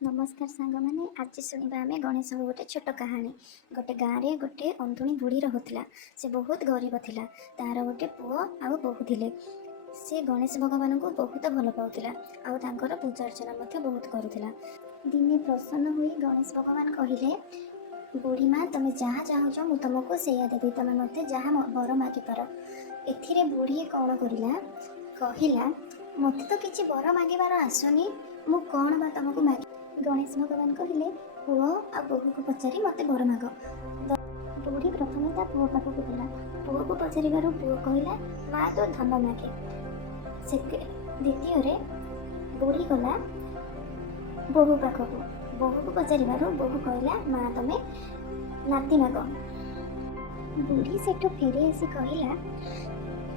नमस्कार सांग मैंने आज शुणा आम गणेश गोटे छोट कहानी। गोटे गाँव में गोटे अंधुणी बुढ़ी रोला। से बहुत गरीब थिला। तार गोटे पुओ आउ बहु थिले। से गणेश भगवान को बहुत भल पाउला आर पूजा अर्चना बहुत करुला। दिने प्रसन्न हुई गणेश भगवान कहले, बुढ़ी माँ तुम्हें जहाँ चाहूच मु तुमको से देवी, तुम मत जहाँ वर मागिपार। एथिरे बुढ़ी कौन करला, कहला मत तो किसी वर मागिबार आसुनी, मु कौन बा तुमको मागि। गणेश भगवान कहले, पुओ आ बोहू को पचारि मत वर माग। बुढ़ी प्रथम ता पुओ पाखक गला। पुओ को पचार पुओ कहला, माँ तो धन मागे। द्वितीय बुढ़ी गला बोहू पाखक। बोहू को पचार बोहू कहला, माँ तमें नाती माग। बुढ़ी सेठू फेरी आसी कहला,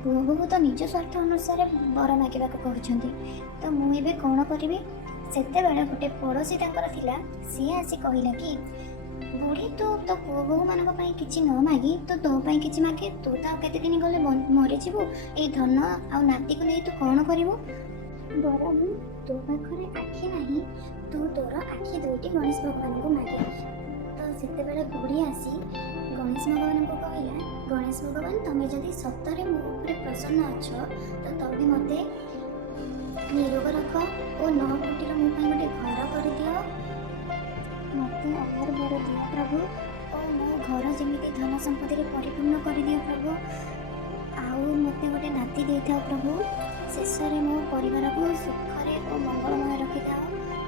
पुओ बोहू तो निज स्वार्थ अनुसार वर मागे कहते, तो मुझे कौन करी। सेते बेले गोटे पड़ोसी थिला, सी आसी कहला कि बुढ़ी तो पुओ बोहू मान कि न मागी तो तो कि मागे। तू तो केते दिन गले मरीजु। ये धन आ नाती को नहीं तू कौन करू। बरम तो पाखरे आखि नहीं, तू तोर आखि दुईटी गणेश भगवान को मागे। तो सेते बेले बुढ़ी आसी गणेश भगवान को कहला, गणेश भगवान तुम्हें जदि सतरे मो ऊपर प्रसन्न अच्छ तो तबे मते निरोग रख और 9 कोटी मो गोटे घर कर दियो। मत और बर दियो प्रभु, और मो घर जमी धन संपत्ति परिपूर्ण कर दियो प्रभु। आउ मत गोटे नाती दे था प्रभु। शेष में मो परिवार को सुखरे और मंगलमय रखी था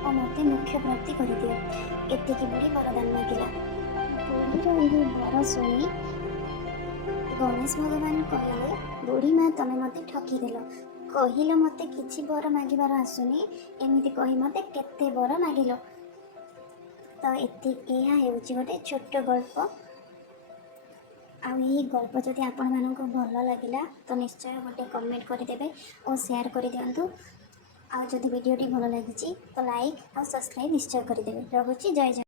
और मत मुख्य प्राप्ति कर दियो। एतिकी बुढ़ी वरदान मागिला। बुढ़ीर यही वर शुणी गणेश भगवान कहले, बुढ़ी माँ तमें मत ठकीदेल। कहल मत किसी वर मागिबार आसुनी, एमती कही मत केते वर मागिल। तो यह गोटे छोट गल्प। आई गल्प जदि आपण मानक भल लगिला तो निश्चय गोटे कमेंट करदे और शेयर कर दिंतु। आ जदि वीडियोटी भल लगी तो लाइक और सब्सक्राइब निश्चय करदे। रहुची जय जय।